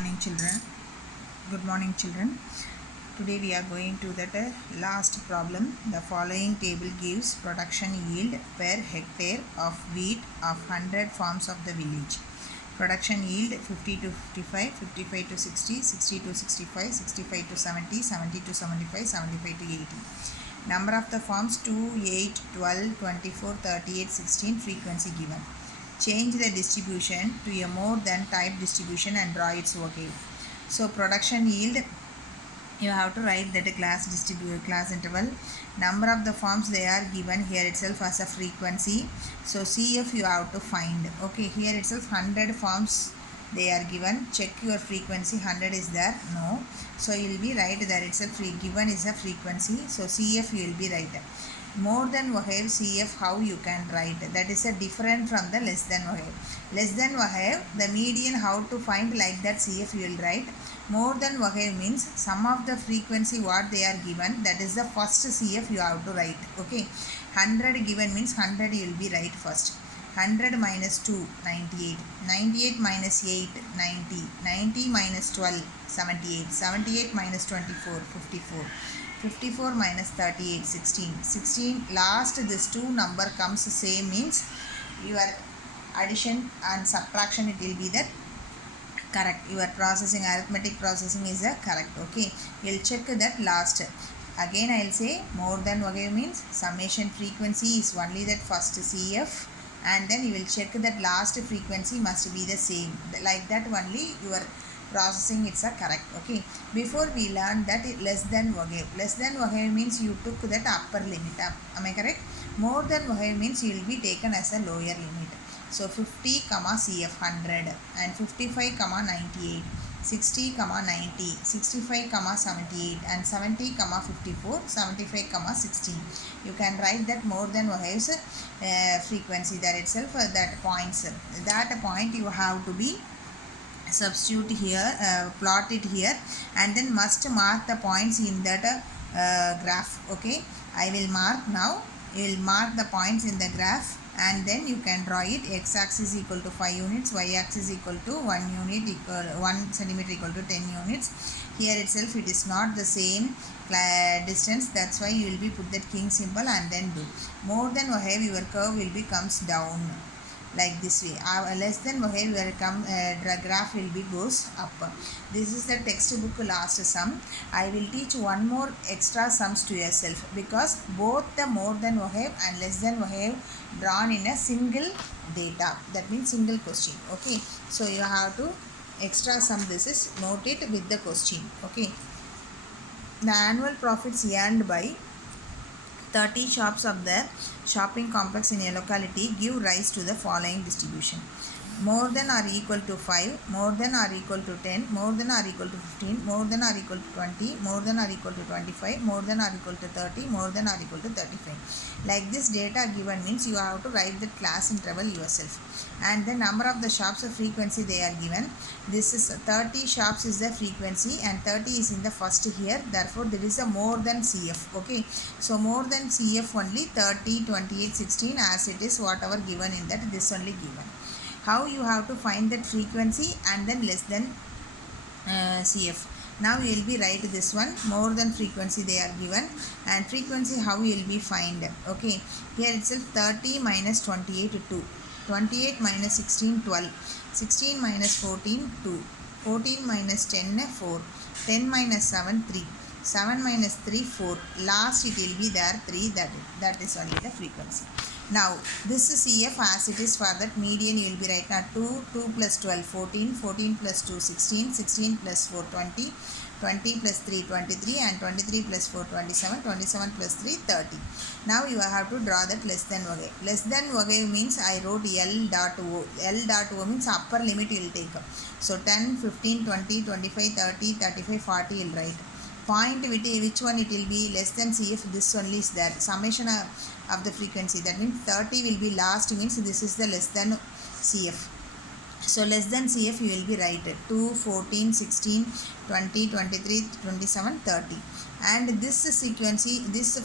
Morning children. Good morning children. Today we are going to that last problem. The following table gives production yield per hectare of wheat of 100 farms of the village. Production yield 50 to 55, 55 to 60, 60 to 65, 65 to 70, 70 to 75, 75 to 80. Number of the farms 2, 8, 12, 24, 38, 16. Frequency given. Change the distribution to a more than type distribution and draw its okay. So production yield, you have to write that class interval. Number of the farms they are given here itself as a frequency. So CF you have to find. Okay, here itself 100 farms they are given. Check your frequency. 100 is there? No. So you will be right there itself. Given is a frequency. So CF you will be right. More than Ogive, CF how you can write. That is a different from the less than Ogive. Less than Ogive, the median how to find, like that CF you will write. More than Ogive means sum of the frequency what they are given, that is the first CF you have to write. Okay, 100 given means 100 you will be right first. 100 minus 2, 98. 98 minus 8, 90. 90 minus 12, 78. 78 minus 24, 54. 54 minus 38, 16. 16 last this two number comes same means your addition and subtraction it will be the correct. Your processing, arithmetic processing is the correct. Okay, we'll check that last. Again I will say more than Ogive means summation frequency is only that first CF, and then you will check that last frequency must be the same. Like that only your processing it's a correct. Okay, before we learn that less than Ogive. Less than Ogive means you took that upper limit. Am I correct? More than Ogive means you will be taken as a lower limit. So 50 comma CF 100 and 55 comma 98, 60 comma 90, 65 comma 78 and 70 comma 54, 75 comma 16. You can write that more than Ogive's frequency there itself, that points. That point you have to be substitute here, plot it here, and then must mark the points in that graph. Okay, I will mark now. You will mark the points in the graph, and then you can draw it. X axis equal to 5 units, y axis equal to 1 unit, 1 centimeter equal to 10 units. Here itself it is not the same distance, that's why you will be put that king symbol and then do. More than Ogive your curve will be comes down like this way. Less than Ogive your graph will be goes up. This is the textbook last sum. I will teach one more extra sums to yourself, because both the more than Ogive and less than Ogive drawn in a single data, that means single question. Okay, so you have to extra sum, this is note it with the question. Okay, the annual profits earned by 30 shops of the shopping complex in a locality give rise to the following distribution. More than or equal to 5, more than or equal to 10, more than or equal to 15, more than or equal to 20, more than or equal to 25, more than or equal to 30, more than or equal to 35. Like this data given means you have to write the class interval yourself. And the number of the shops of frequency they are given. This is 30 shops is the frequency and 30 is in the first here. Therefore, there is a more than CF. Okay. So, more than CF only 30, 28, 16 as it is whatever given in that, this only given. How you have to find that frequency and then less than CF. Now you will be write this one, more than frequency they are given, and frequency how you will be find. Okay, here itself 30 minus 28 2, 28 minus 16 12, 16 minus 14 2, 14 minus 10 4, 10 minus 7 3, 7 minus 3 4, last it will be there 3, that is only the frequency. Now this is CF as it is for that median you will be right now 2 plus 12 14, 14 plus 2 16, 16 plus 4 20, 20 plus 3 23 and 23 plus 4 27, 27 plus 3 30. Now you have to draw that less than Ogive. Less than Ogive means I wrote L dot O. L dot O means upper limit you will take. So 10, 15, 20, 25, 30, 35, 40 you will write. Point with which one it will be less than CF, this only is there. Summation of the frequency, that means 30 will be last, means this is the less than CF. So less than CF you will be right 2, 14, 16, 20, 23, 27, 30. And this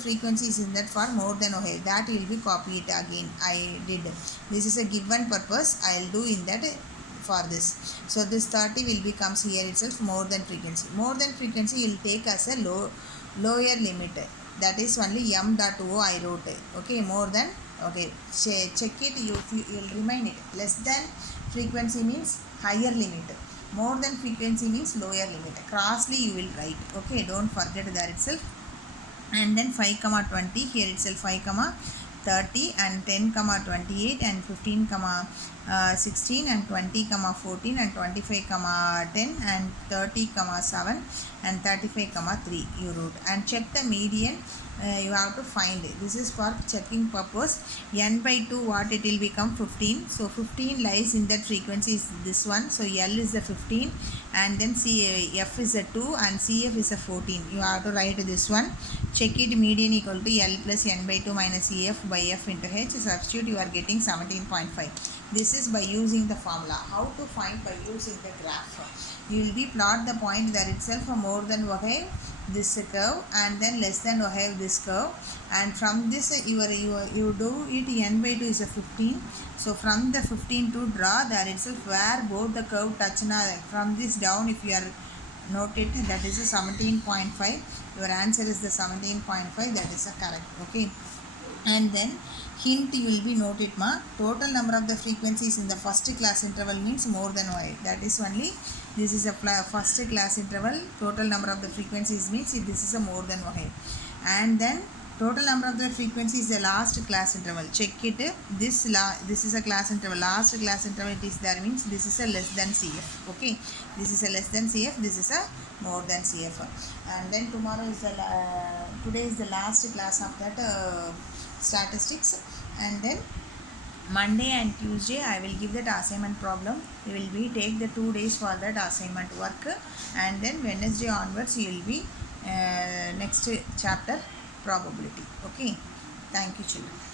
frequency is in that for more than Ogive, that will be copy it again. I did. This is a given purpose. I will do in that for this. So this 30 will becomes here itself more than frequency. More than frequency will take as a lower limit, that is only m dot o I wrote. Okay, more than, okay, check it, you will remind it. Less than frequency means higher limit, more than frequency means lower limit. Crossly you will write. Okay, don't forget that itself. And then 5 comma 20, here itself 5 comma 30 and 10 comma 28 and 15 comma 16 and 20 comma 14 and 25 comma 10 and 30 comma 7 and 35 comma 3 you wrote. And check the median, you have to find it. This is for checking purpose. N by 2 what it will become? 15. So 15 lies in that frequency is this one. So L is the 15 and then F is a 2 and CF is a 14. You have to write this one. Check it, median equal to L plus N by 2 minus EF by F into H. Substitute, you are getting 17.5. This is by using the formula. How to find? By using the graph. You will be plot the point there itself for more than Ogive this curve and then less than Ogive this curve, and from this you do it. N by 2 is a 15. So from the 15 to draw there itself where both the curve touch. Now from this down, if you are note it, that is a 17.5. Your answer is the 17.5. That is a correct. Okay, and then hint you will be noted ma. Total number of the frequencies in the first class interval means more than y. That is only, this is a first class interval. Total number of the frequencies means this is a more than y. And then total number of the frequencies is the last class interval. Check it. This is a class interval. Last class interval it is there means this is a less than CF. Okay, this is a less than CF. This is a more than CF. And then tomorrow is the today is the last class of that statistics. And then Monday and Tuesday I will give that assignment problem. You will be take the 2 days for that assignment work, and then Wednesday onwards you will be next chapter probability. Okay, thank you children.